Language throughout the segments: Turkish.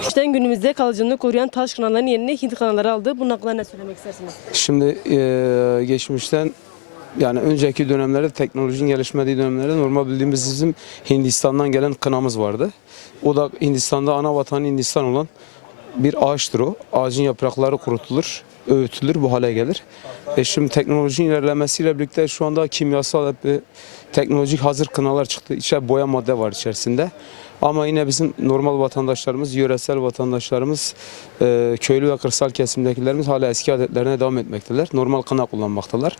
İşten günümüzde kalıcılığını koruyan taş kınaların yerine Hint kınaları aldı. Bunun hakkında ne söylemek istersiniz? Şimdi eee, geçmişten yani önceki dönemlerde teknolojinin gelişmediği dönemlerde normal bildiğimiz bizim Hindistan'dan gelen kınamız vardı. O da Hindistan'da ana vatanı Hindistan olan bir ağaçtır o. Ağacın yaprakları kurutulur, öğütülür bu hale gelir. E şimdi teknolojinin ilerlemesiyle birlikte şu anda kimyasal hep e, teknolojik hazır kınalar çıktı. İçer boya madde var içerisinde. Ama yine bizim normal vatandaşlarımız, yöresel vatandaşlarımız, e, köylü ve kırsal kesimdekilerimiz hala eski adetlerine devam etmekteler. Normal kına kullanmaktalar.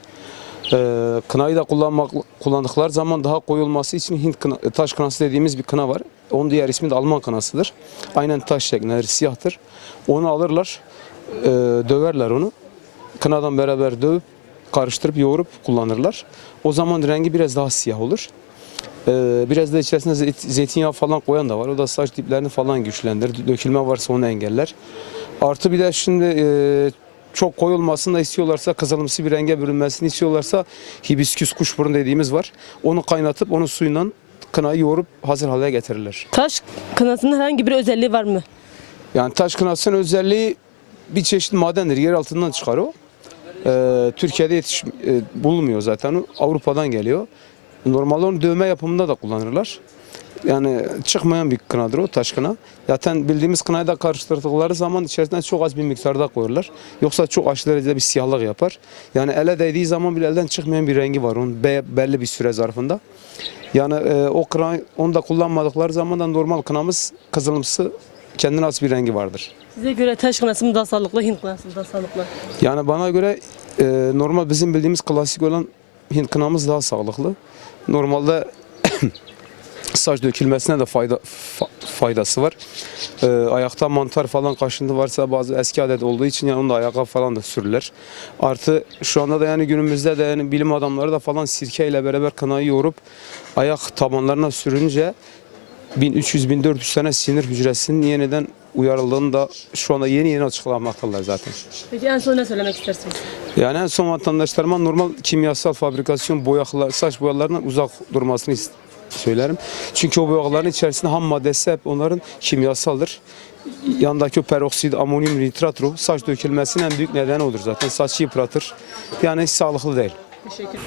E, kınayı da kullanmak, kullandıkları zaman daha koyulması için Hint kına, e, taş kınası dediğimiz bir kına var. Onun diğer ismi de Alman kınasıdır. Aynen taş şeklindedir, siyahtır. Onu alırlar, e, döverler onu. Kınadan beraber dövüp, karıştırıp, yoğurup kullanırlar. O zaman rengi biraz daha siyah olur. Ee, biraz da içerisine zeyt- zeytinyağı falan koyan da var. O da saç diplerini falan güçlendirir. Dökülme varsa onu engeller. Artı bir de şimdi e, çok koyulmasını da istiyorlarsa, kızılımsı bir renge bürünmesini istiyorlarsa hibisküs kuşburnu dediğimiz var. Onu kaynatıp onun suyundan kınayı yoğurup hazır hale getirirler. Taş kınasının herhangi bir özelliği var mı? Yani taş kınasının özelliği bir çeşit madendir. Yer altından çıkar o. Ee, Türkiye'de yetiş, e, bulunmuyor zaten. Avrupa'dan geliyor. Normalde onu dövme yapımında da kullanırlar. Yani çıkmayan bir kınadır o taş kına. Zaten bildiğimiz kınayı da karıştırdıkları zaman içerisine çok az bir miktarda koyarlar. Yoksa çok aşırı derecede bir siyahlık yapar. Yani ele değdiği zaman bile elden çıkmayan bir rengi var onun be- belli bir süre zarfında. Yani e, o kına onu da kullanmadıkları zaman da normal kınamız kızılımsı kendine has bir rengi vardır. Size göre taş kınası mı daha sağlıklı, Hint kınası mı daha sağlıklı? Yani bana göre e, normal bizim bildiğimiz klasik olan Hint kınamız daha sağlıklı. Normalde saç dökülmesine de fayda fa- faydası var. E, ayakta mantar falan kaşıntı varsa bazı eski adet olduğu için yani onu da ayağa falan da sürürler. Artı şu anda da yani günümüzde de yani bilim adamları da falan sirkeyle beraber kınayı yoğurup ayak tabanlarına sürünce 1300-1400 tane sinir hücresinin yeniden uyarıldığını da şu anda yeni yeni açıklamaktalar zaten. Peki en son ne söylemek istersiniz? Yani en son vatandaşlarıma normal kimyasal fabrikasyon boyalar, saç boyalarından uzak durmasını ist- söylerim. Çünkü o boyaların içerisinde ham maddesi hep onların kimyasaldır. Yandaki o peroksit, amonyum nitrat o saç dökülmesinin en büyük nedeni odur zaten. Saçı yıpratır. Yani hiç sağlıklı değil. Teşekkür